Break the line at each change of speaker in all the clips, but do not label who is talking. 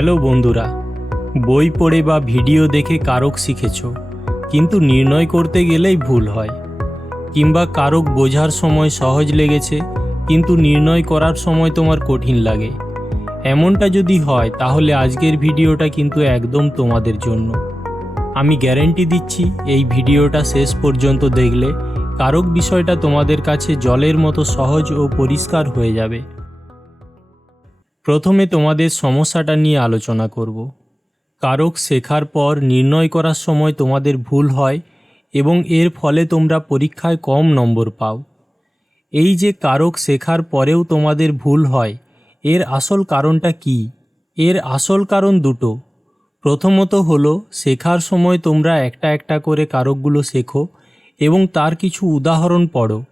Hello বন্ধুরা, বই পড়ে বা ভিডিও দেখে কারক শিখেছ, কিন্তু নির্ণয় করতে গেলেই ভুল হয়। কিংবা কারক বোঝার সময় সহজ লেগেছে, কিন্তু নির্ণয় করার সময় তোমার কঠিন লাগে। এমনটা যদি হয়, তাহলে আজকের ভিডিওটা কিন্তু একদম তোমাদের জন্য। আমি গ্যারেন্টি দিচ্ছি, এই ভিডিওটা শেষ পর্যন্ত দেখলে কারক বিষয়টা তোমাদের কাছে জলের মতো সহজ ও পরিষ্কার হয়ে যাবে। প্রথমে তোমাদের সমস্যাটা নিয়ে আলোচনা করব। কারক শেখার পর নির্ণয় করার সময় তোমাদের ভুল হয় এবং এর ফলে তোমরা পরীক্ষায় কম নম্বর পাও। এই যে কারক শেখার পরেও তোমাদের ভুল হয়, এর আসল কারণটা কি? এর আসল কারণ দুটো। প্রথমত হলো, শেখার সময় তোমরা একটা একটা করে কারকগুলো শেখো এবং তার কিছু উদাহরণ পড়ো।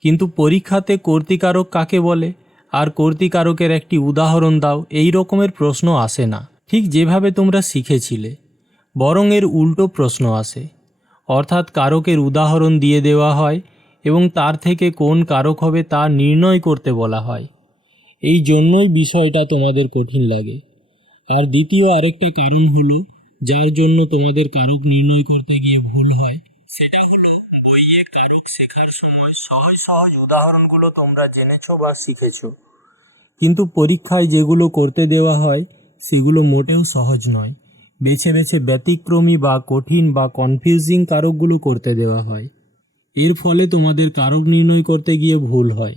কিন্তু পরীক্ষাতে কর্তিকারক কাকে বলে? আর কর্তিকারকের একটি উদাহরণ দাও, এই রকমের প্রশ্ন আসে না। ঠিক যেভাবে তোমরা শিখেছিলে, বরং এর উল্টো প্রশ্ন আসে। অর্থাৎ কারকের উদাহরণ দিয়ে দেওয়া হয় এবং তার থেকে কোন কারক হবে তা নির্ণয় করতে বলা হয়। এই জন্যই বিষয়টা তোমাদের কঠিন লাগে। আর দ্বিতীয় আরেকটা কারণ হলো, যার জন্য তোমাদের কারক নির্ণয় করতে গিয়ে ভুল হয় সেটা হলো বইয়ে কারক শেখার সময় সহজ সহজ উদাহরণগুলো তোমরা জেনেছো বা শিখেছো। কিন্তু পরীক্ষায় যেগুলো করতে দেওয়া হয়, সেগুলো মোটেও সহজ নয়। বেছে বেছে ব্যতিক্রমী বা কঠিন বা কনফিউজিং কারকগুলো করতে দেওয়া হয়। এর ফলে তোমাদের কারক নির্ণয় করতে গিয়ে ভুল হয়।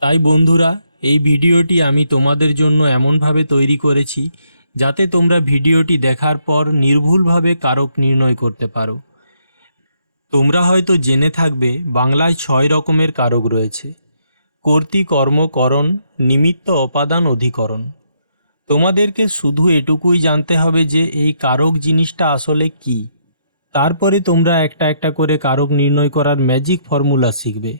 তাই বন্ধুরা, এই ভিডিওটি আমি তোমাদের জন্য এমনভাবে তৈরি করেছি, যাতে তোমরা ভিডিওটি দেখার পর নির্ভুলভাবে কারক নির্ণয় করতে পারো। তোমরা হয়তো জেনে থাকবে বাংলায় ছয় রকমের কারক রয়েছে। কর্তৃ কর্মকরণ নিমিত্ত, অপাদান, অধিকরণ। তোমাদেরকে শুধু এটুকুই জানতে হবে যে এই কারক জিনিসটা আসলে কি। তারপরে তোমরা একটা একটা করে কারক নির্ণয় করার ম্যাজিক ফর্মুলা শিখবে।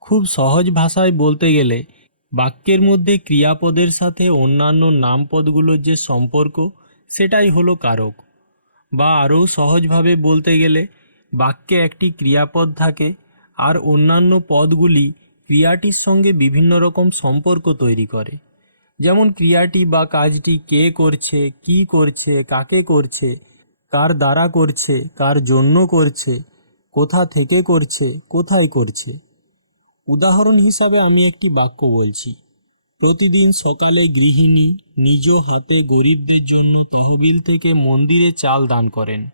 খুব সহজ ভাষায় বলতে গেলে, বাক্যের মধ্যে ক্রিয়াপদের সাথে অন্যান্য নামপদগুলোর যে সম্পর্ক, সেটাই হলো কারক। বা আরও সহজভাবে বলতে গেলে বাক্যে একটি ক্রিয়াপদ থাকে আর অন্যান্য পদগুলি ক্রিয়াটির সঙ্গে বিভিন্ন রকম সম্পর্ক তৈরি করে। যেমন ক্রিয়াটি বা কাজটি কে করছে, কি করছে, কাকে করছে, কার দ্বারা করছে, কার জন্য করছে, কোথা থেকে করছে, কোথায় করছে। উদাহরণ হিসাবে আমি একটি বাক্য বলছি। প্রতিদিন সকালে গৃহিণী নিজ হাতে গরিবদের জন্য তহবিল থেকে মন্দিরে চাল দান করেন।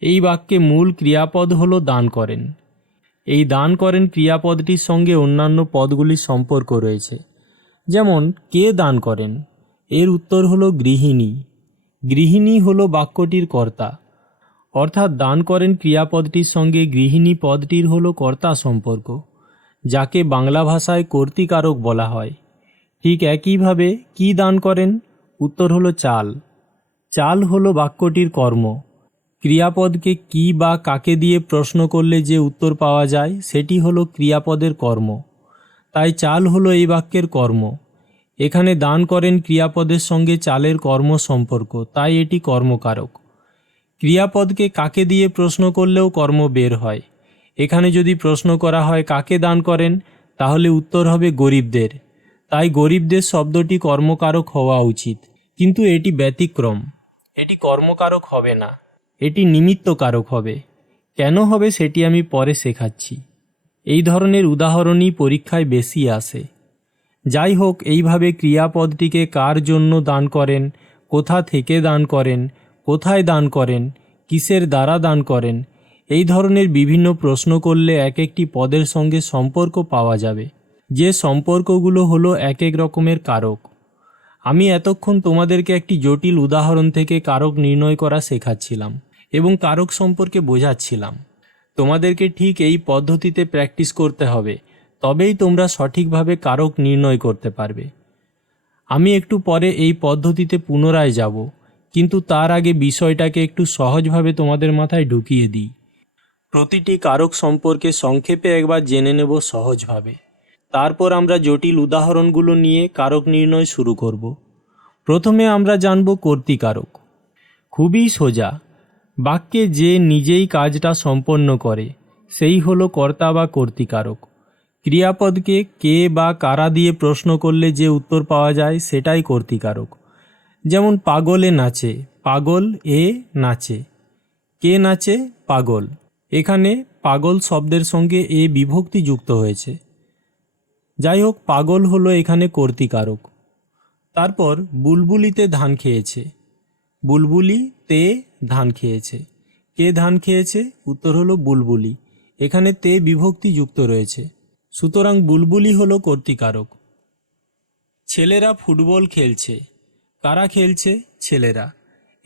এই বাক্যে মূল ক্রিয়াপদ হলো দান করেন। এই দান করেন ক্রিয়াপদটির সঙ্গে অন্যান্য পদগুলির সম্পর্ক রয়েছে। যেমন, কে দান করেন? এর উত্তর হলো গৃহিণী। গৃহিণী হলো বাক্যটির কর্তা। অর্থাৎ দান করেন ক্রিয়াপদটির সঙ্গে গৃহিণী পদটির হলো কর্তা সম্পর্ক, যাকে বাংলা ভাষায় কর্তিকারক বলা হয়। ঠিক একইভাবে, কি দান করেন? উত্তর হলো চাল। চাল হলো বাক্যটির কর্ম। ক্রিয়াপদকে কি বা কাকে দিয়ে প্রশ্ন করলে যে উত্তর পাওয়া যায়, সেটি হলো ক্রিয়াপদের কর্ম। তাই চাল হলো এই বাক্যের কর্ম। এখানে দান করেন ক্রিয়াপদের সঙ্গে চালের কর্ম সম্পর্ক, তাই এটি কর্মকারক। ক্রিয়াপদকে কাকে দিয়ে প্রশ্ন করলেও কর্ম বের হয়। এখানে যদি প্রশ্ন করা হয় কাকে দান করেন, তাহলে উত্তর হবে গরিবদের। তাই গরিবদের শব্দটি কর্মকারক হওয়া উচিত। কিন্তু এটি ব্যতিক্রম। এটি কর্মকারক হবে না। এটি নিমিত্ত কারক হবে। কেন হবে সেটি আমি পরে শেখাচ্ছি। এই ধরনের উদাহরণই পরীক্ষায় বেশি আসে। যাই হোক, এইভাবে ক্রিয়াপদটিকে কার জন্য দান করেন, কোথা থেকে দান করেন, কোথায় দান করেন, কিসের দ্বারা দান করেন, এই ধরনের বিভিন্ন প্রশ্ন করলে এক একটি পদের সঙ্গে সম্পর্ক পাওয়া যাবে। যে সম্পর্কগুলো হলো এক এক রকমের কারক। আমি এতক্ষণ তোমাদেরকে একটি জটিল উদাহরণ থেকে কারক নির্ণয় করা শেখাচ্ছিলাম। এবং কারক সম্পর্কে বোঝাচ্ছিলাম। তোমাদেরকে ঠিক এই পদ্ধতিতে প্র্যাকটিস করতে হবে, তবেই তোমরা সঠিকভাবে কারক নির্ণয় করতে পারবে। আমি একটু পরে এই পদ্ধতিতে পুনরায় যাব, কিন্তু তার আগে বিষয়টাকে একটু সহজভাবে তোমাদের মাথায় ঢুকিয়ে দিই। প্রতিটি কারক সম্পর্কে সংক্ষেপে একবার জেনে নেব সহজভাবে। তারপর আমরা জটিল উদাহরণগুলো নিয়ে কারক নির্ণয় শুরু করব। প্রথমে আমরা জানব কর্তিকারক। খুবই সোজা বাক্যে যে নিজেই কাজটা সম্পন্ন করে, সেই হলো কর্তা বা কর্তিকারক। ক্রিয়াপদকে কে বা কারা দিয়ে প্রশ্ন করলে যে উত্তর পাওয়া যায়, সেটাই কর্তিকারক। যেমন পাগলে নাচে, পাগল এ নাচে, কে নাচে, পাগল। এখানে পাগল শব্দের সঙ্গে এ বিভক্তি যুক্ত হয়েছে। যাই হোক পাগল হলো এখানে কর্তিকারক। তারপর বুলবুলিতে ধান খেয়েছে। বুলবুলি তে ধান খেয়েছে। কে ধান খেয়েছে? উত্তর হলো বুলবুলি। এখানে তে বিভক্তি যুক্ত রয়েছে। সুতরাং বুলবুলি হলো কর্তিকারক। ছেলেরা ফুটবল খেলছে। কারা খেলছে? ছেলেরা।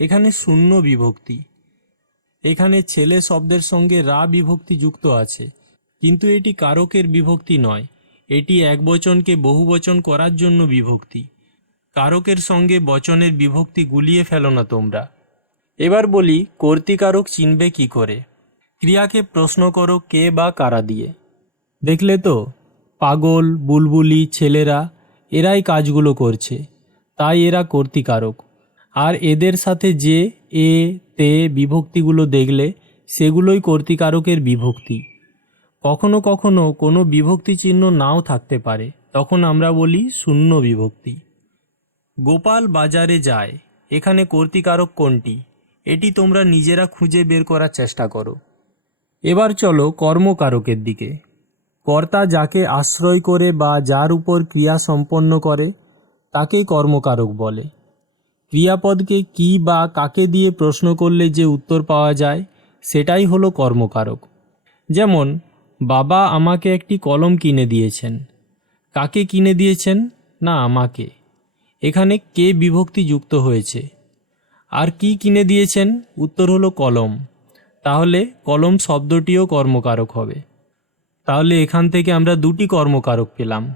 এখানে শূন্য বিভক্তি। এখানে ছেলে শব্দের সঙ্গে রা বিভক্তি যুক্ত আছে। কিন্তু এটি কারকের বিভক্তি নয়। এটি এক বচনকে বহুবচন করার জন্য বিভক্তি। কারকের সঙ্গে বচনের বিভক্তি গুলিয়ে ফেলো না তোমরা। এবার বলি, কর্তিকারক চিনবে কি করে? ক্রিয়াকে প্রশ্ন করো কে বা কারা দিয়ে। দেখলে তো, পাগল, বুলবুলি, ছেলেরা, এরাই কাজগুলো করছে। তাই এরা কর্তিকারক। আর এদের সাথে যে, এ, তে বিভক্তিগুলো দেখলে, সেগুলোই কর্তিকারকের বিভক্তি। কখনো কখনো কোনো বিভক্তি চিহ্ন নাও থাকতে পারে। তখন আমরা বলি, শূন্য বিভক্তি। গোপাল বাজারে যায়। এখানে কর্তিকারক কোনটি? এটি তোমরা নিজেরা খুঁজে বের করার চেষ্টা করো। এবার চলো কর্মকারকের দিকে। কর্তা যাকে আশ্রয় করে বা যার উপর ক্রিয়া সম্পন্ন করে, তাকেই কর্মকারক বলে। ক্রিয়াপদকে কি বা কাকে দিয়ে প্রশ্ন করলে যে উত্তর পাওয়া যায়, সেটাই হলো কর্মকারক। যেমন, বাবা আমাকে একটি কলম কিনে দিয়েছেন। কাকে কিনে দিয়েছেন? না, আমাকে। এখানে কে বিভক্তি যুক্ত হয়েছে? আর কি কিনে দিয়েছেন? উত্তর হলো কলম। তাহলে কলম শব্দটিও কর্মকারক হবে। তাহলে এখান থেকে আমরা দুটি কর্মকারক পেলাম,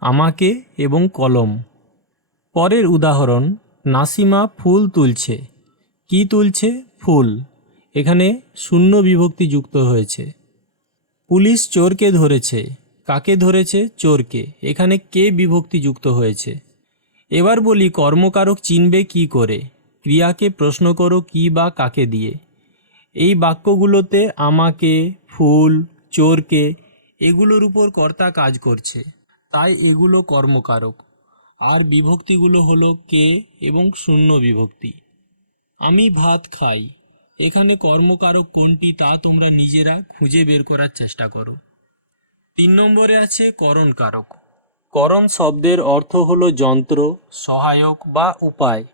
আমাকে এবং কলম। পরের উদাহরণ, নাসিমা ফুল তুলছে। কি তুলছে? ফুল। এখানে শূন্য বিভক্তি যুক্ত হয়েছে। পুলিশ চোরকে ধরেছে। কাকে ধরেছে? চোরকে। এখানে কে বিভক্তি যুক্ত হয়েছে? এবার বলি কর্মকারক চিনবে কি করে, ক্রিয়াকে প্রশ্ন করো কি বা কাকে দিয়ে। এই বাক্যগুলোতে আমাকে, ফুল, চোরকে এগুলোর উপর কর্তা কাজ করছে, তাই এগুলো কর্মকারক। আর বিভক্তিগুলো হলো কে এবং শূন্য বিভক্তি। আমি ভাত খাই, এখানে কর্মকারক কোনটি তা তোমরা নিজেরা খুঁজে বের করার চেষ্টা করো। তিন নম্বরে আছে করণকারক। করণ শব্দের অর্থ হল যন্ত্র, সহায়ক বা উপায়।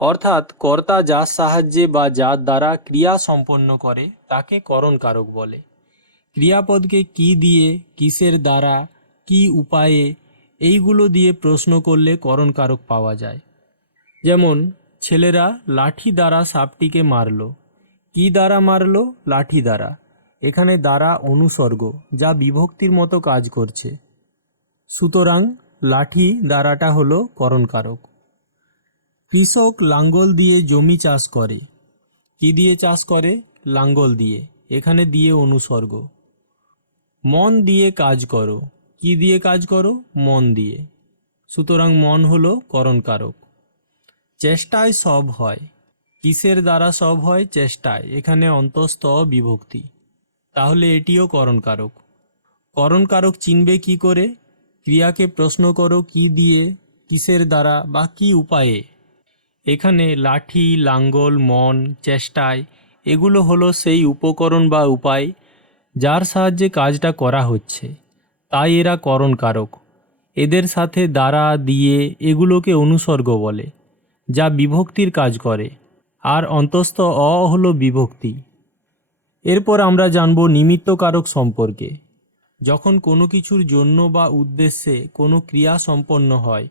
অর্থাৎ কর্তা যার সাহায্যে বা যার দ্বারা ক্রিয়া সম্পন্ন করে, তাকে করণকারক বলে। ক্রিয়াপদকে কি দিয়ে, কিসের দ্বারা, কি উপায়ে, এইগুলো দিয়ে প্রশ্ন করলে করণকারক পাওয়া যায়। যেমন, ছেলেরা লাঠি দ্বারা সাপটিকে মারল। কি দ্বারা মারল? লাঠি দ্বারা। এখানে দ্বারা অনুসর্গ, যা বিভক্তির মতো কাজ করছে। সুতরাং লাঠি দ্বারাটা হলো করণকারক। কৃষক লাঙ্গল দিয়ে জমি চাষ করে। কি দিয়ে চাষ করে? লাঙ্গল দিয়ে, এখানে দিয়ে অনুসর্গ। মন দিয়ে কাজ করো। কি দিয়ে কাজ করো? মন দিয়ে। সুতরাং মন হলো করণকারক। চেষ্টায় সব হয়। কিসের দ্বারা সব হয়? চেষ্টায়। এখানে অন্তস্থ বিভক্তি। তাহলে এটিও করণকারক। করণকারক চিনবে কি করে? ক্রিয়াকে প্রশ্ন করো কি দিয়ে, কিসের দ্বারা বা কি উপায়ে। এখানে লাঠি, লাঙ্গল, মন, চেষ্টায়, এগুলো হলো সেই উপকরণ বা উপায় যার সাহায্যে কাজটা করা হচ্ছে। তাই এরা করণকারক। এদের সাথে দ্বারা, দিয়ে এগুলোকে অনুসর্গ বলে, যা বিভক্তির কাজ করে। আর অন্তস্থ অ হলো বিভক্তি। এরপর আমরা জানব নিমিত্তকারক সম্পর্কে। যখন কোনো কিছুর জন্য বা উদ্দেশ্যে কোনো ক্রিয়া সম্পন্ন হয়,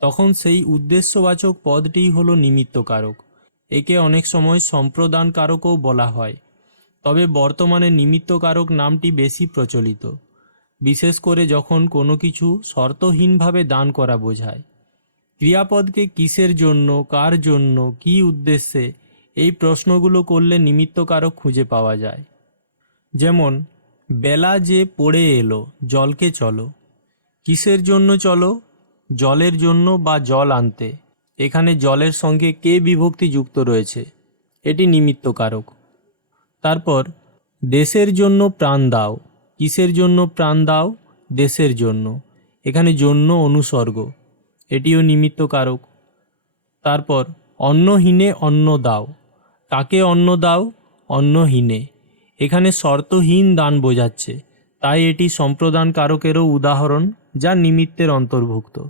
তখন সেই উদ্দেশ্যবাচক পদটিই হলো নিমিত্তকারক। একে অনেক সময় সম্প্রদানকারকও বলা হয়। তবে বর্তমানে নিমিত্তকারক নামটি বেশি প্রচলিত। বিশেষ করে যখন কোনো কিছু শর্তহীনভাবে দান করা বোঝায়। ক্রিয়াপদকে কিসের জন্য, কার জন্য, কী উদ্দেশ্যে এই প্রশ্নগুলো করলে নিমিত্তকারক খুঁজে পাওয়া যায়। যেমন বেলা যে পড়ে এলো, জলকে চলো। কিসের জন্য চলো? জলের জন্য বা জল আনতে? এখানে জলের সঙ্গে কে বিভক্তি যুক্ত রয়েছে? এটি নিমিত্তকারক। তারপর, দেশের জন্য প্রাণ দাও। কিসের জন্য প্রাণ দাও? দেশের জন্য। এখানে জন্য অনুসর্গ। এটিও নিমিত্তকারক। তারপর, অন্নহীনে অন্ন দাও। কাকে অন্ন দাও? অন্নহীনে। এখানে শর্তহীন দান বোঝাচ্ছে। তাই এটি সম্প্রদান কারকেরও উদাহরণ যা নিমিত্তের অন্তর্ভুক্ত।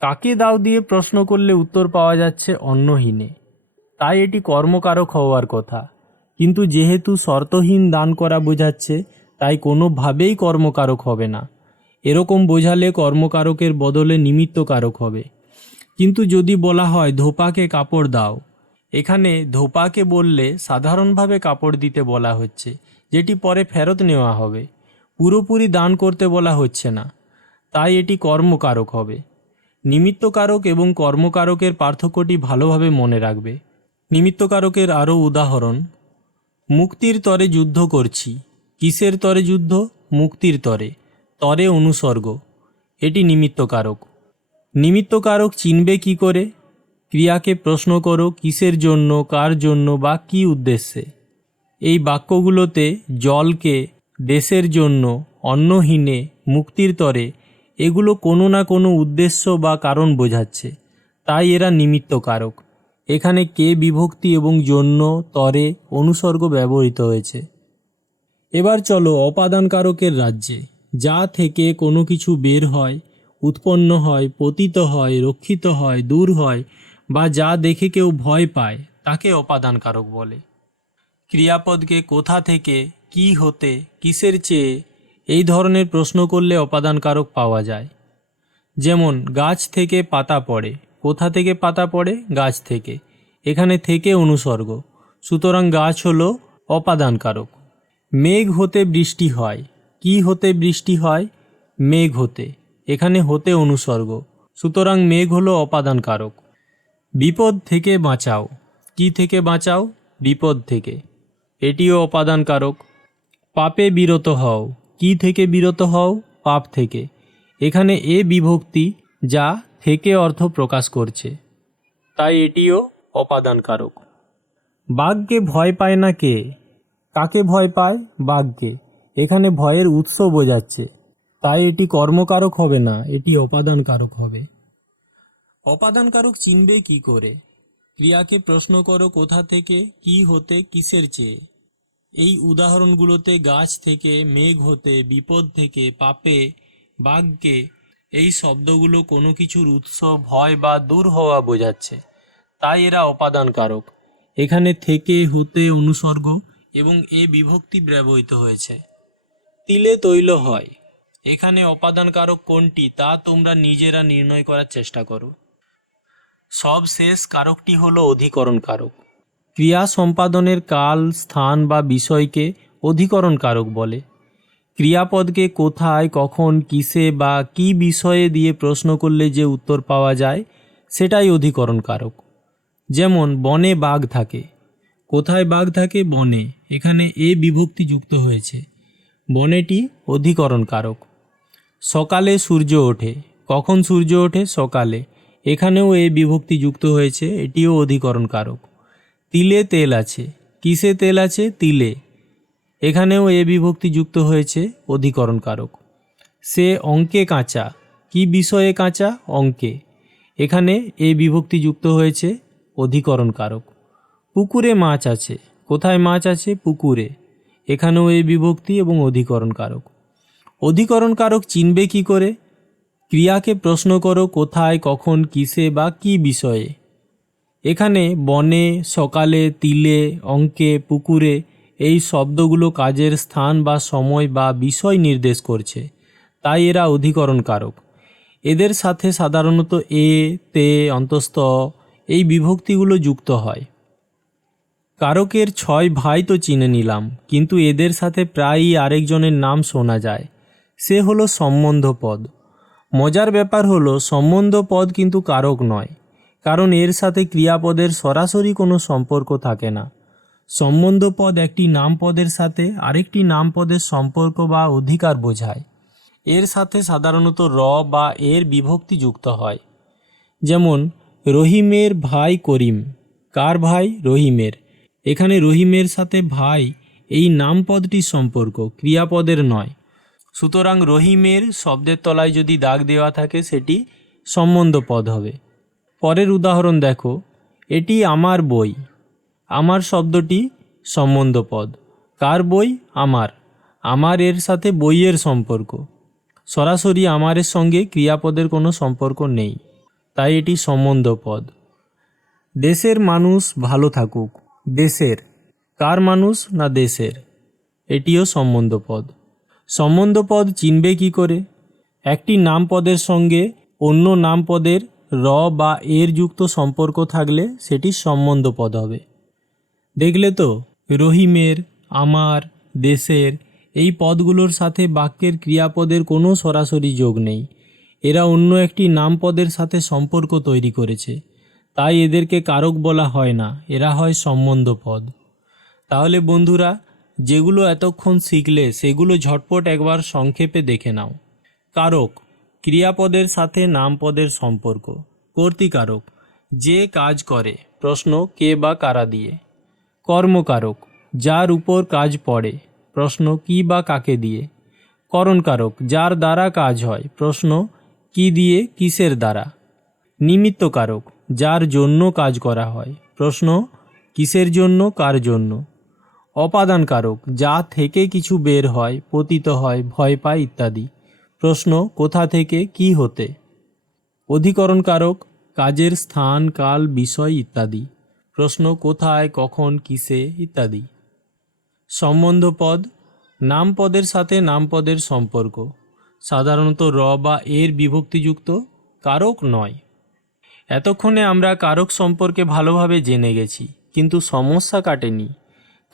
কাকে দাও দিয়ে প্রশ্ন করলে উত্তর পাওয়া যাচ্ছে অন্নহীনে। তাই এটি কর্মকারক হওয়ার কথা। কিন্তু যেহেতু শর্তহীন দান করা বোঝাচ্ছে, তাই কোনোভাবেই কর্মকারক হবে না। এরকম বোঝালে কর্মকারকের বদলে নিমিত্তকারক হবে। কিন্তু যদি বলা হয় ধোপাকে কাপড় দাও এখানে ধোপাকে বললে সাধারণভাবে কাপড় দিতে বলা হচ্ছে, যেটি পরে ফেরত নেওয়া হবে। পুরোপুরি দান করতে বলা হচ্ছে না, তাই এটি কর্মকারক হবে। নিমিত্তকারক এবং কর্মকারকের পার্থক্যটি ভালোভাবে মনে রাখবে। নিমিত্তকারকের আরও উদাহরণ, মুক্তির তরে যুদ্ধ করছি, কিসের তরে যুদ্ধ? মুক্তির তরে তরে অনুসর্গ, এটি নিমিত্তকারক। নিমিত্তকারক চিনবে কি করে? ক্রিয়াকে প্রশ্ন করো, কিসের জন্য, কার জন্য বা কি উদ্দেশ্যে? এই বাক্যগুলোতে জলকে, দেশের জন্য, অন্নহীনে, মুক্তির তরে, এগুলো কোনো না কোনো উদ্দেশ্য বা কারণ বোঝাচ্ছে। তাই এরা নিমিত্তকারক। এখানে কে বিভক্তি এবং জন্য, তরে, অনুসর্গ ব্যবহৃত হয়েছে। এবার চলো অপাদান কারকের রাজ্যে। যা থেকে কোনো কিছু বের হয়, উৎপন্ন হয়, পতিত হয়, রক্ষিত হয়, দূর হয় বা যা দেখে কেউ ভয় পায়, তাকে অপাদান কারক বলে। ক্রিয়াপদকে কোথা থেকে, কি হতে, কিসের চেয়ে, এই ধরনের প্রশ্ন করলে অপাদান কারক পাওয়া যায়। যেমন, গাছ থেকে পাতা পড়ে, কোথা থেকে পাতা পড়ে? গাছ থেকে। এখানে থেকে অনুসর্গ। সুতরাং গাছ হলো অপাদান কারক মেঘ হতে বৃষ্টি হয়। কি হতে বৃষ্টি হয়? মেঘ হতে। এখানে হতে অনুসর্গ। সুতরাং মেঘ হলো অপাদান কারক বিপদ থেকে বাঁচাও। কি থেকে বাঁচাও? বিপদ থেকে। এটিও অপাদান কারক পাপে বিরত হও। কি থেকে বিরত হও? পাপ থেকে। এখানে এ বিভক্তি যা থেকে অর্থ প্রকাশ করছে। তাই এটিও অপাদান কারক বাঘকে ভয় পায় না কে? কাকে ভয় পায়? বাঘকে। এখানে ভয়ের উৎস বোঝাচ্ছে। তাই এটি কর্মকারক হবে না, এটি অপাদান কারক হবে। অপাদান কারক চিনবে কি করে? ক্রিয়াকে প্রশ্ন করো কোথা থেকে, কি হতে, কিসের চেয়ে। এই উদাহরণগুলোতে গাছ থেকে, মেঘ হতে, বিপদ থেকে, পাপে, বাঘকে, এই শব্দগুলো কোনো কিছুর উৎস, ভয় বা দূর হওয়া বোঝাচ্ছে। তাই এরা অপাদানকারক। এখানে থেকে, হতে, অনুসর্গ এবং এ বিভক্তি ব্যবহৃত হয়েছে। তিলে তৈল হয়। এখানে অপাদানকারক কোনটি তা তোমরা নিজেরা নির্ণয় করার চেষ্টা করো। সব শেষ কারকটি হল অধিকরণ কারক ক্রিয়া সম্পাদনের কাল, স্থান বা বিষয়কে অধিকরণ কারক বলে। ক্রিয়াপদকে কোথায়, কখন, কিসে বা কি বিষয়ে দিয়ে প্রশ্ন করলে যে উত্তর পাওয়া যায়, সেটাই অধিকরণ কারক। যেমন, বনে বাঘ থাকে। কোথায় বাঘ থাকে? বনে। এখানে এ বিভক্তি যুক্ত হয়েছে। বনেটি অধিকরণ কারক। সকালে সূর্য ওঠে। কখন সূর্য ওঠে? সকালে। এখানেও এ বিভক্তি যুক্ত হয়েছে, এটিও অধিকরণ কারক তিলে তেল আছে। কিসে তেল আছে? তিলে। এখানেও এ বিভক্তি যুক্ত হয়েছে অধিকরণ কারক সে অঙ্কে কাঁচা। কি বিষয়ে কাঁচা? অঙ্কে। এখানে এ বিভক্তি যুক্ত হয়েছে অধিকরণ কারক পুকুরে মাছ আছে। কোথায় মাছ আছে? পুকুরে। এখানেও এ বিভক্তি এবং অধিকরণ কারক অধিকরণ কারক চিনবে কি করে? ক্রিয়াকে প্রশ্ন করো কোথায়, কখন, কিসে বা কি বিষয়ে। এখানে বনে, সকালে, তিলে, অঙ্কে, পুকুরে এই শব্দগুলো কাজের স্থান বা সময় বা বিষয় নির্দেশ করছে। তাই এরা অধিকরণ কারক এদের সাথে সাধারণত এ, তে, অন্তস্থ এই বিভক্তিগুলো যুক্ত হয়। কারকের ছয় ভাই তো চিনে নিলাম, কিন্তু এদের সাথে প্রায়ই আরেকজনের নাম শোনা যায়। সে হলো সম্বন্ধ পদ মজার ব্যাপার হলো, সম্বন্ধ পদ কিন্তু কারক নয়, কারণ এর সাথে ক্রিয়াপদের সরাসরি কোনো সম্পর্ক থাকে না। সম্বন্ধ পদ একটি নাম পদের সাথে আরেকটি নাম পদের সম্পর্ক বা অধিকার বোঝায়। এর সাথে সাধারণত র বা এর বিভক্তি যুক্ত হয়। যেমন, রহিমের ভাই করিম। কার ভাই? রহিমের। এখানে রহিমের সাথে ভাই এই নাম পদটির সম্পর্ক, ক্রিয়াপদের নয়। সুতরাং রহিমের শব্দের তলায় যদি দাগ দেওয়া থাকে, সেটি সম্বন্ধ পদ হবে। পরের উদাহরণ দেখো। এটি আমার বই। আমার শব্দটি সম্বন্ধপদ কার বই? আমার। আমার এর সাথে বইয়ের সম্পর্ক। সরাসরি আমারের সঙ্গে ক্রিয়াপদের কোনো সম্পর্ক নেই। তাই এটি সম্বন্ধপদ দেশের মানুষ ভালো থাকুক। দেশের। কার মানুষ? না দেশের। এটিও সম্বন্ধপদ সম্বন্ধপদ চিনবে কি করে? একটি নামপদের সঙ্গে অন্য নামপদের র বা এর যুক্ত সম্পর্ক থাকলে সেটি সম্বন্ধপদ হবে। দেখলে তো, রহিমের, আমার, দেশের এই পদগুলোর সাথে বাক্যের ক্রিয়াপদের কোনো সরাসরি যোগ নেই। এরা অন্য একটি নামপদের সাথে সম্পর্ক তৈরি করেছে। তাই এদেরকে কারক বলা হয় না, এরা হয় সম্বন্ধ পদ তাহলে বন্ধুরা যেগুলো এতক্ষণ শিখলে সেগুলো ঝটপট একবার সংক্ষেপে দেখে নাও। কারক, ক্রিয়াপদের সাথে নামপদের সম্পর্ক। কর্তিকারক, যে কাজ করে, প্রশ্ন কে বা কারা দিয়ে। কর্মকারক, যার উপর কাজ পড়ে, প্রশ্ন কি বা কাকে দিয়ে। করণকারক, যার দ্বারা কাজ হয়, প্রশ্ন কি দিয়ে কিসের দ্বারা। নিমিত্তকারক, যার জন্য কাজ করা হয়, প্রশ্ন কিসের জন্য, কার জন্য। অপাদানকারক, যা থেকে কিছু বের হয়, পতিত হয়, ভয় পায় ইত্যাদি। প্রশ্ন, কোথা থেকে কি হতে? অধিকরণকারক, কাজের স্থান, কাল, বিষয় ইত্যাদি। প্রশ্ন, কোথায়, কখন, কিসে ইত্যাদি। সম্বন্ধপদ নামপদের সাথে নামপদের সম্পর্ক। সাধারণত র বা এর বিভক্তিযুক্ত, কারক নয়। এতক্ষণে আমরা কারক সম্পর্কে ভালোভাবে জেনে গেছি, কিন্তু সমস্যা কাটেনি।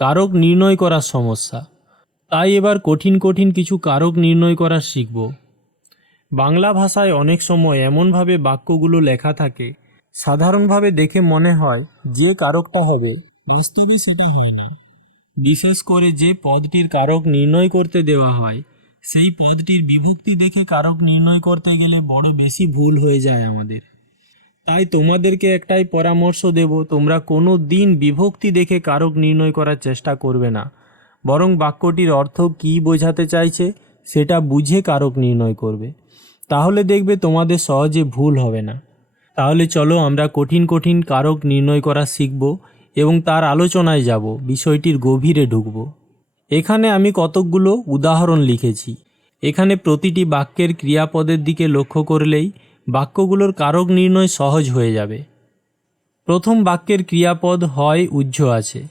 কারক নির্ণয় করার সমস্যা। তাই এবার কঠিন কঠিন কিছু কারক নির্ণয় করা শিখব। বাংলা ভাষায় অনেক সময় এমনভাবে বাক্যগুলো লেখা থাকে, সাধারণভাবে দেখে মনে হয় যে কারকটা হবে, বাস্তবে সেটা হয় না। বিশেষ করে যে পদটির কারক নির্ণয় করতে দেওয়া হয়, সেই পদটির বিভক্তি দেখে কারক নির্ণয় করতে গেলে বড় বেশি ভুল হয়ে যায় আমাদের। তাই তোমাদেরকে একটাই পরামর্শ দেব, তোমরা কোনো দিন বিভক্তি দেখে কারক নির্ণয় করার চেষ্টা করবে না। বরং বাক্যটির অর্থ কী বোঝাতে চাইছে, সেটা বুঝে কারক নির্ণয় করবে। তাহলে দেখবে তোমাদের সহজে ভুল হবে না। তাহলে চলো আমরা কঠিন কঠিন কারক নির্ণয় করা শিখব এবং তার আলোচনায় যাব, বিষয়টির গভীরে ঢুকব। এখানে আমি কতকগুলো উদাহরণ লিখেছি। এখানে প্রতিটি বাক্যের ক্রিয়াপদের দিকে লক্ষ্য করলেই বাক্যগুলোর কারক নির্ণয় সহজ হয়ে যাবে। প্রথম বাক্যের ক্রিয়াপদ হয় উজ্জ্ব আছে।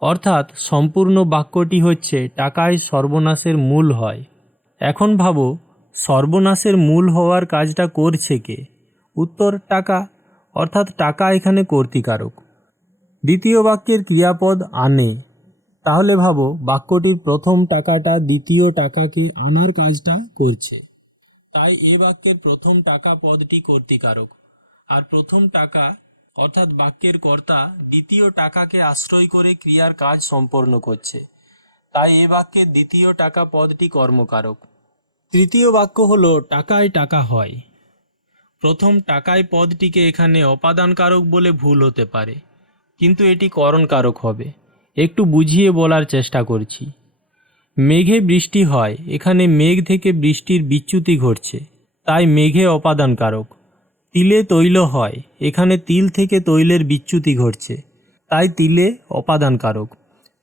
অর্থাৎ সম্পূর্ণ বাক্যটি হচ্ছে টাকায় সর্বনাশের মূল হয়। এখন ভাবো, সর্বনাশের মূল হওয়ার কাজটা করছে কে? উত্তর, টাকা। অর্থাৎ টাকা এখানে কর্তিকারক। দ্বিতীয় বাক্যের ক্রিয়াপদ আনে। তাহলে ভাবো, বাক্যটির প্রথম টাকাটা দ্বিতীয় টাকাকে আনার কাজটা করছে। তাই এ বাক্যের প্রথম টাকা পদটি কর্তিকারক। আর প্রথম টাকা, অর্থাৎ বাক্যের কর্তা, দ্বিতীয় টাকাকে আশ্রয় করে ক্রিয়ার কাজ সম্পন্ন করছে। তাই এ বাক্যের দ্বিতীয় টাকা পদটি কর্মকারক। তৃতীয় বাক্য হলো, টাকায় টাকা হয়। প্রথম টাকায় পদটিকে এখানে অপাদানকারক বলে ভুল হতে পারে, কিন্তু এটি করণকারক হবে। একটু বুঝিয়ে বলার চেষ্টা করছি। মেঘে বৃষ্টি হয়, এখানে মেঘ থেকে বৃষ্টির বিচ্যুতি ঘটছে, তাই মেঘে অপাদানকারক। তিলে তৈল হয়, এখানে তিল থেকে তৈলের বিচ্যুতি ঘটছে, তাই তিলে অপাদানকারক।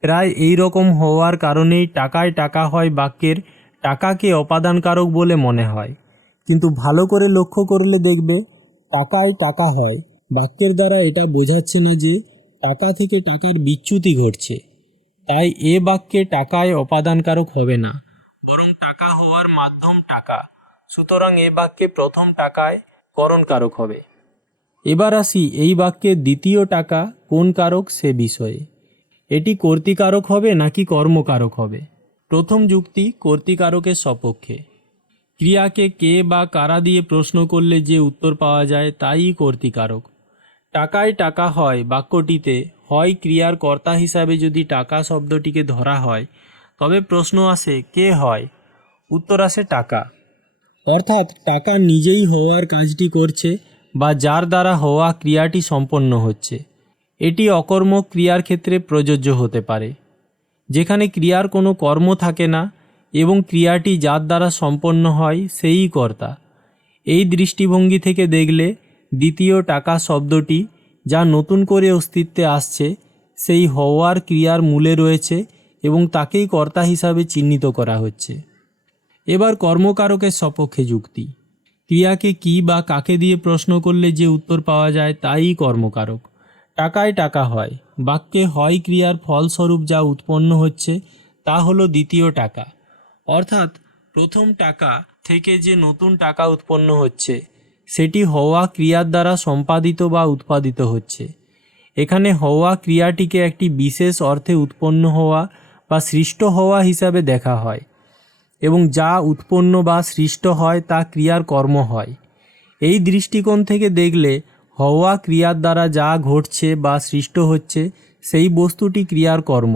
প্রায় এই রকম হওয়ার কারণেই টাকায় টাকা হয় বাক্যের, টাকাকে অপাদানকারক বলে মনে হয়। কিন্তু ভালো করে লক্ষ্য করলে দেখবে, টাকায় টাকা হয়, বাক্যের দ্বারা এটা বোঝাচ্ছে না যে, টাকা থেকে টাকার বিচ্যুতি ঘটছে। তাই এ বাক্যে টাকায় অপাদানকারক হবে না, বরং টাকা হওয়ার মাধ্যম টাকা। সুতরাং এ বাক্যে প্রথম টাকায় করণকারক হবে। এবার আসি এই বাক্যে দ্বিতীয় টাকা কোন কারক সে বিষয়ে। এটি কর্তিকারক হবে নাকি কর্মকারক হবে? প্রথম যুক্তি কর্তিকারকের সপক্ষে। ক্রিয়াকে কে বা কারা দিয়ে প্রশ্ন করলে যে উত্তর পাওয়া যায় তাই কর্তিকারক। টাকায় টাকা হয় বাক্যটিতে হয় ক্রিয়ার কর্তা হিসাবে যদি টাকা শব্দটিকে ধরা হয়, তবে প্রশ্ন আসে, কে হয়? উত্তর আসে, টাকা। অর্থাৎ, টাকা নিজেই হওয়ার কাজটি করছে বা যার দ্বারা হওয়া ক্রিয়াটি সম্পন্ন হচ্ছে। এটি অকর্ম ক্রিয়ার ক্ষেত্রে প্রযোজ্য হতে পারে, যেখানে ক্রিয়ার কোনো কর্ম থাকে না এবং ক্রিয়াটি যার দ্বারা সম্পন্ন হয় সেই কর্তা। এই দৃষ্টিভঙ্গি থেকে দেখলে দ্বিতীয় টাকা শব্দটি যা নতুন করে অস্তিত্বে আসছে, সেই হওয়ার ক্রিয়ার মূলে রয়েছে এবং তাকেই কর্তা হিসাবে চিহ্নিত করা হচ্ছে। এবার কর্মকারকের সপক্ষে যুক্তি। ক্রিয়াকে কি বা কাকে দিয়ে প্রশ্ন করলে যে উত্তর পাওয়া যায় তাই কর্মকারক। টাকায় টাকা হয়, বাক্যে হয় ক্রিয়ার ফলস্বরূপ যা উৎপন্ন হচ্ছে, তা হলো দ্বিতীয় টাকা। অর্থাৎ প্রথম টাকা থেকে যে নতুন টাকা উৎপন্ন হচ্ছে সেটি হওয়া ক্রিয়ার দ্বারা সম্পাদিত বা উৎপাদিত হচ্ছে। এখানে হওয়া ক্রিয়াটিকে একটি বিশেষ অর্থে উৎপন্ন হওয়া বা সৃষ্ট হওয়া হিসাবে দেখা হয় এবং যা উৎপন্ন বা সৃষ্ট হয় তা ক্রিয়ার কর্ম হয়। এই দৃষ্টিকোণ থেকে দেখলে হওয়া ক্রিয়ার দ্বারা যা ঘটছে বা সৃষ্ট হচ্ছে সেই বস্তুটি ক্রিয়ার কর্ম।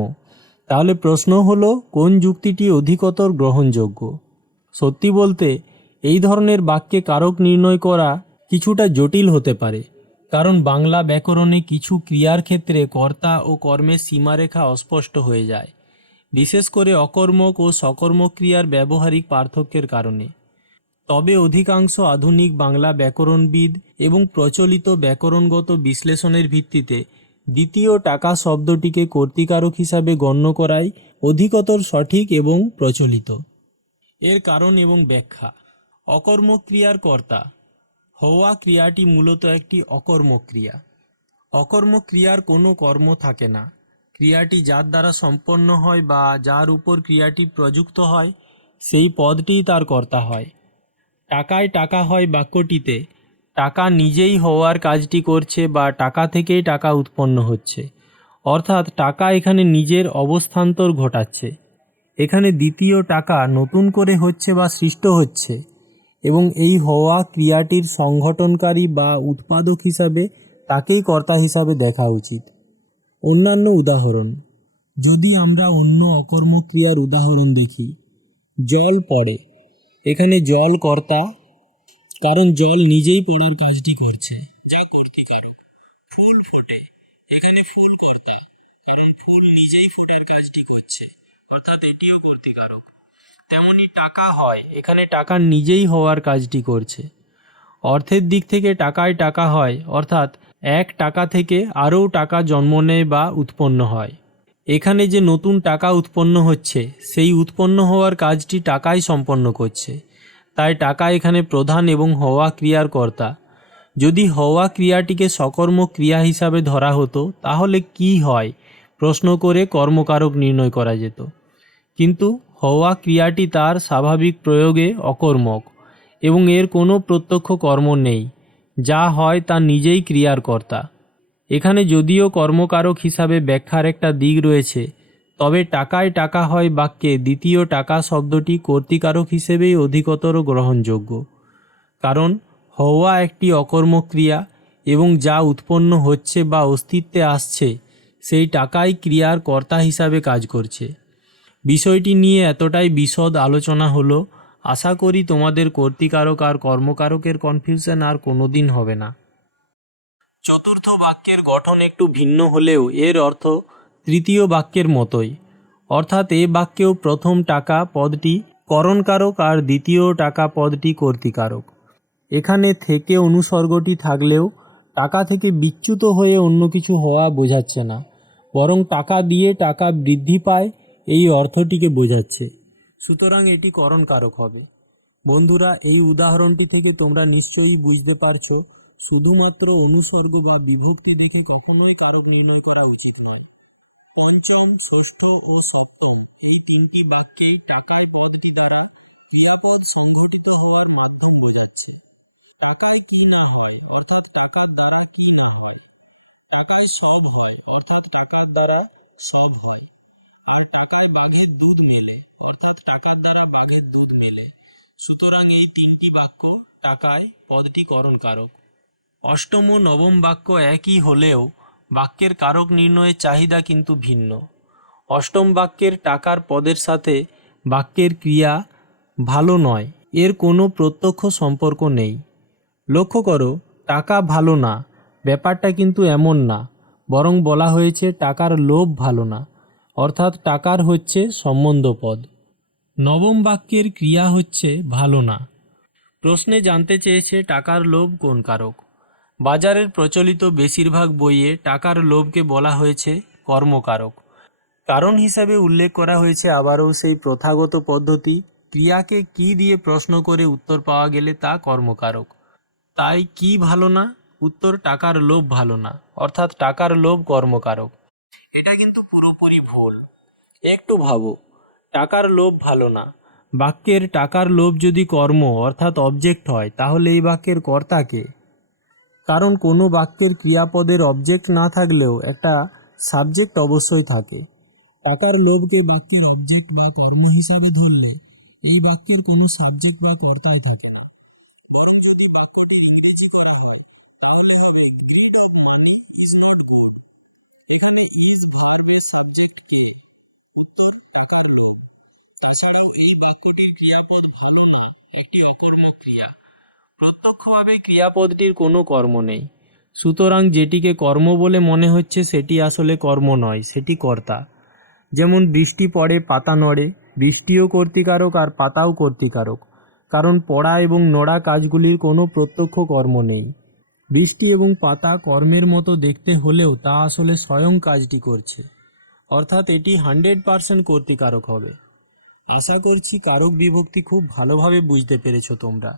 তাহলে প্রশ্ন হলো, কোন যুক্তিটি অধিকতর গ্রহণযোগ্য? সত্যি বলতে এই ধরনের বাক্যে কারক নির্ণয় করা কিছুটা জটিল হতে পারে, কারণ বাংলা ব্যাকরণে কিছু ক্রিয়ার ক্ষেত্রে কর্তা ও কর্মের সীমারেখা অস্পষ্ট হয়ে যায়, বিশেষ করে অকর্মক ও সকর্মক ক্রিয়ার ব্যবহারিক পার্থক্যের কারণে। তবে অধিকাংশ আধুনিক বাংলা ব্যাকরণবিদ এবং প্রচলিত ব্যাকরণগত বিশ্লেষণের ভিত্তিতে দ্বিতীয় টাকা শব্দটিকে কর্তিকারক হিসাবে গণ্য করাই অধিকতর সঠিক এবং প্রচলিত। এর কারণ এবং ব্যাখ্যা। অকর্মক ক্রিয়ার কর্তা হওয়া ক্রিয়াটি মূলত একটি অকর্মক্রিয়া। অকর্মক্রিয়ার কোনো কর্ম থাকে না। ক্রিয়াটি যার দ্বারা সম্পন্ন হয় বা যার উপর ক্রিয়াটি প্রযুক্ত হয়, সেই পদটিই তার কর্তা হয়। টাকায় টাকা হয় বাক্যটিতে, টাকা নিজেই হওয়ার কাজটি করছে বা টাকা থেকেই টাকা উৎপন্ন হচ্ছে। অর্থাৎ টাকা এখানে নিজের অবস্থান্তর ঘটাচ্ছে। এখানে দ্বিতীয় টাকা নতুন করে হচ্ছে বা সৃষ্ট হচ্ছে। এবং এই হওয়া ক্রিয়াটির সংগঠনকারী বা উৎপাদক হিসাবে তাকেই কর্তা হিসাবে দেখা উচিত। অন্যান্য উদাহরণ, যদি আমরা অন্য অকর্মক্রিয়ার উদাহরণ দেখি, জল পড়ে, এখানে জল কর্তা, কারণ জল নিজেই পড়ার কাজটি করছে, যা কর্তিকারক। ফুল ফোটে, এখানে ফুল কর্তা, কারণ ফুল নিজেই ফোটার কাজটি করছে, অর্থাৎ এটিও কর্তিকারক। তেমনি টাকা হয়। এখানে টাকা নিজেই হওয়ার কাজটি করছে। অর্থের দিক থেকে টাকায় টাকা হয়, অর্থাৎ এক টাকা থেকে আরও টাকা জন্ম নেয় বা উৎপন্ন হয়। এখানে যে নতুন টাকা উৎপন্ন হচ্ছে, সেই উৎপন্ন হওয়ার কাজটি টাকাই সম্পন্ন করছে। তাই টাকা এখানে প্রধান এবং হওয়া ক্রিয়ার কর্তা। যদি হওয়া ক্রিয়াটিকে সকর্ম ক্রিয়া হিসাবে ধরা হতো, তাহলে কি হয়? প্রশ্ন করে কর্মকারক নির্ণয় করা যেত। কিন্তু হওয়া ক্রিয়াটি তার স্বাভাবিক প্রয়োগে অকর্মক এবং এর কোনো প্রত্যক্ষ কর্ম নেই, যা হয় তা নিজেই ক্রিয়ার কর্তা। এখানে যদিও কর্মকারক হিসাবে ব্যাখ্যার একটা দিক রয়েছে, তবে টাকায় টাকা হয় বাক্যে দ্বিতীয় টাকা শব্দটি কর্তিকারক হিসেবেই অধিকতর গ্রহণযোগ্য। কারণ হওয়া একটি অকর্মক্রিয়া এবং যা উৎপন্ন হচ্ছে বা অস্তিত্বে আসছে, সেই টাকাই ক্রিয়ার কর্তা হিসাবে কাজ করছে। বিষয়টি নিয়ে এতটাই বিশদ আলোচনা হলো, আশা করি তোমাদের কর্তিকারক আর কর্মকারকের কনফিউশন আর কোনো দিন হবে না। চতুর্থ বাক্যের গঠন একটু ভিন্ন হলেও এর অর্থ তৃতীয় বাক্যের মতোই। অর্থাৎ এ বাক্যেও প্রথম টাকা পদটি করণকারক আর দ্বিতীয় টাকা পদটি কর্তিকারক। এখানে থেকে অনুসর্গটি থাকলেও টাকা থেকে বিচ্যুত হয়ে অন্য কিছু হওয়া বোঝাচ্ছে না। বরং টাকা দিয়ে টাকা বৃদ্ধি পায় এই অর্থটিকে বোঝাচ্ছে। সুতরাং এটি করণকারক হবে। বন্ধুরা, এই উদাহরণটি থেকে তোমরা নিশ্চয়ই বুঝতে পারছ, শুধুমাত্র অনুসর্গ বা বিভক্তি দেখে কখনোই কারক নির্ণয় করা উচিত নয়। পঞ্চম, ষষ্ঠ ও সপ্তম এই তিনটি বাক্যেই টাকায় পদটি দ্বারা ক্রিয়াপদ সংঘটিত হওয়ার মাধ্যম বোঝাচ্ছে। টাকায় কি না হয়, অর্থাৎ টাকার দ্বারা কি না হয়। টাকায় সব হয়, অর্থাৎ টাকার দ্বারা সব হয়। আর টাকায় বাঘের দুধ মেলে, অর্থাৎ টাকার দ্বারা বাঘের দুধ মেলে। সুতরাং এই তিনটি বাক্য টাকায় পদটি করণকারক। অষ্টম ও নবম বাক্য একই হলেও বাক্যের কারক নির্ণয়ের চাহিদা কিন্তু ভিন্ন। অষ্টম বাক্যের টাকার পদের সাথে বাক্যের ক্রিয়া ভালো নয়, এর কোনো প্রত্যক্ষ সম্পর্ক নেই। লক্ষ্য করো, টাকা ভালো না, ব্যাপারটা কিন্তু এমন না, বরং বলা হয়েছে টাকার লোভ ভালো না। অর্থাৎ টাকার হচ্ছে সম্বন্ধ পদ। নবম বাক্যের ক্রিয়া হচ্ছে ভালো না। প্রশ্নে জানতে চেয়েছে টাকার লোভ কোন কারক। বাজারের প্রচলিত বেশিরভাগ বইয়ে টাকার লোভকে বলা হয়েছে কর্মকারক। কারণ হিসেবে উল্লেখ করা হয়েছে আবারও সেই প্রথাগত পদ্ধতি, ক্রিয়াকে কি দিয়ে প্রশ্ন করে উত্তর পাওয়া গেলে তা কর্মকারক। তাই কি ভালো না, উত্তর টাকার লোভ ভালো না, অর্থাৎ টাকার লোভ কর্মকারক। এটা কিন্তু পুরোপুরি ভুল। একটু ভাবো, টাকার লোভ ভালো না। বাক্যের টাকার লোভ যদি কর্ম অর্থাৎ অবজেক্ট হয়, তাহলে এই বাক্যের কর্তা কে? কারণ কোনো বাক্যের ক্রিয়াপদের অবজেক্ট না থাকলেও একটা সাবজেক্ট অবশ্যই থাকে। টাকার লোভকে বাক্যের অবজেক্ট বা কর্ম হিসাবে ধরলে এই বাক্যের কোনো সাবজেক্ট বা কর্তাই থাকে না। বরং যদি বাক্যটির ইংরেজি করা হয়, তাহলে হবে greed of money is not good এখানে ইজ ভার্বের সাবজেক্ট কে? উত্তর, টাকার লোভ। তাছাড়াও এই বাক্যটির ক্রিয়াপদ ভালো না, একটি অকর্মক ক্রিয়া। প্রত্যক্ষভাবে ক্রিয়াপদটির কোনো কর্ম নেই। সুতরাং যেটিকে কর্ম বলে মনে হচ্ছে, সেটি আসলে কর্ম নয়, সেটি কর্তা। যেমন বৃষ্টি পড়ে, পাতা নড়ে, বৃষ্টিও কর্তিকারক আর পাতাও কর্তিকারক। কারণ পড়া এবং নড়া কাজগুলির কোনো প্রত্যক্ষ কর্ম নেই। বৃষ্টি এবং পাতা কর্মের মতো দেখতে হলেও তা আসলে স্বয়ং কাজটি করছে। অর্থাৎ এটি হান্ড্রেড পারসেন্ট কর্তিকারক হবে। আশা করছি কারক বিভক্তি খুব ভালোভাবে বুঝতে পেরেছ তোমরা।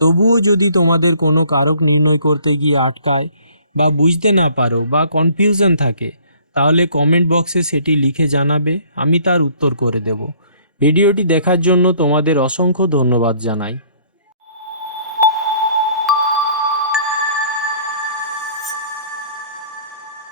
তবুও যদি তোমাদের কোনো কারক নির্ণয় করতে গিয়ে আটকায় বা বুঝতে না পারো বা কনফিউশন থাকে, তাহলে কমেন্ট বক্সে সেটি লিখে জানাবে, আমি তার উত্তর করে দেব। ভিডিওটি দেখার জন্য তোমাদের অসংখ্য ধন্যবাদ জানাই।